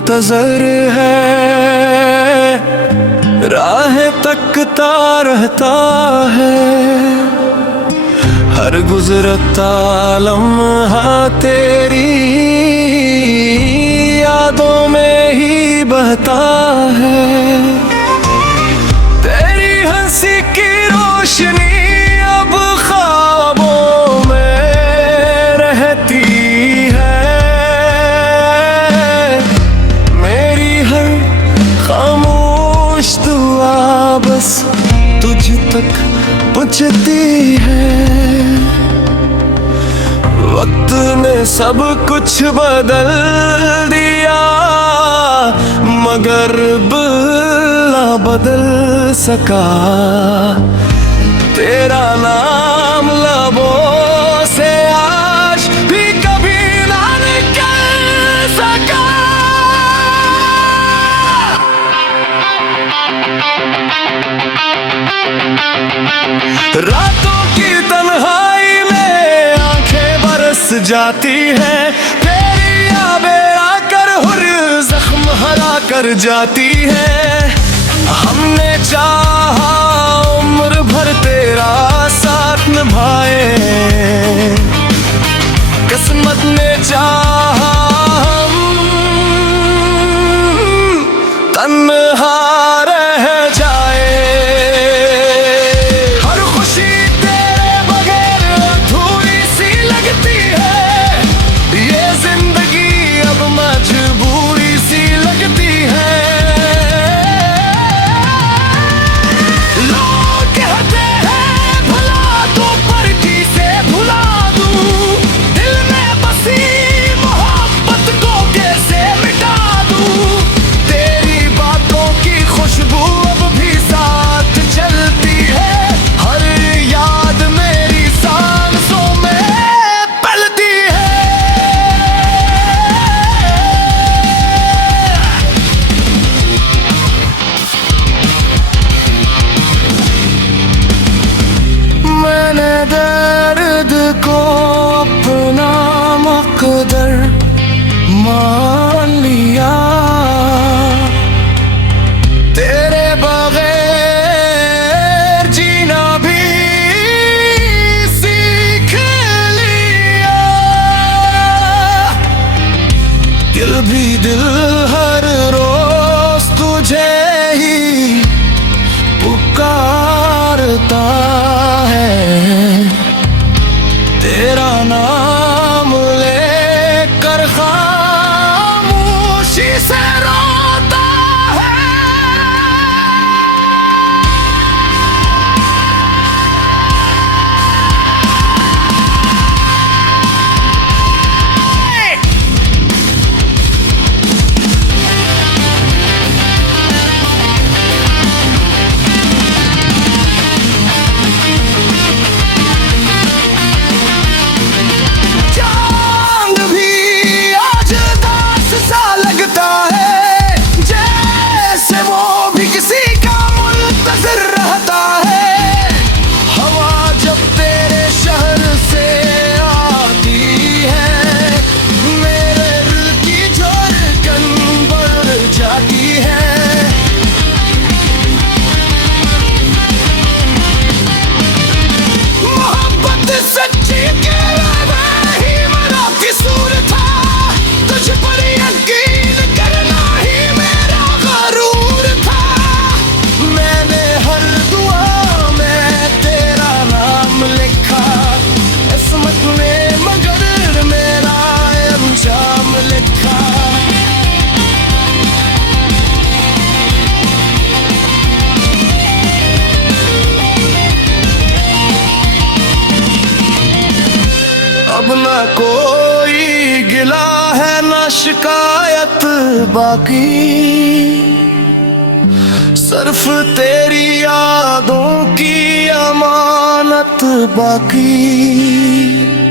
मुंतजर है, राह तकता रहता है। हर गुजरता लम्हा तेरी यादों में ही बहता है। तेरी हंसी की रोशनी अब ख्वाबों में रहती है। मेरी हर खामोश दुआ बस तुझ तक पहुंचती है। वक्त ने सब कुछ बदल दिया, मगर ना बदल सका तेरा नाम लबों से आज भी कभी ना निकल सका। रातों की तन्हाई में आंखें बरस जाती है, तेरी यादें आकर हुर जख्म हरा कर जाती है। हमने चाहा उम्र भर तेरा साथ निभाए, किस्मत ने चाहा हम तन्हा रह जाए। दर्द को अपना मुकद्दर मान लिया, तेरे बगैर जीना भी सीख लिया। दिल भी दिल हर रोज तुझे ही पुकारता है, तेरा नाम लेकर खामोशी से रोता है। अब ना कोई गिला है ना शिकायत बाकी, सिर्फ तेरी यादों की अमानत बाकी।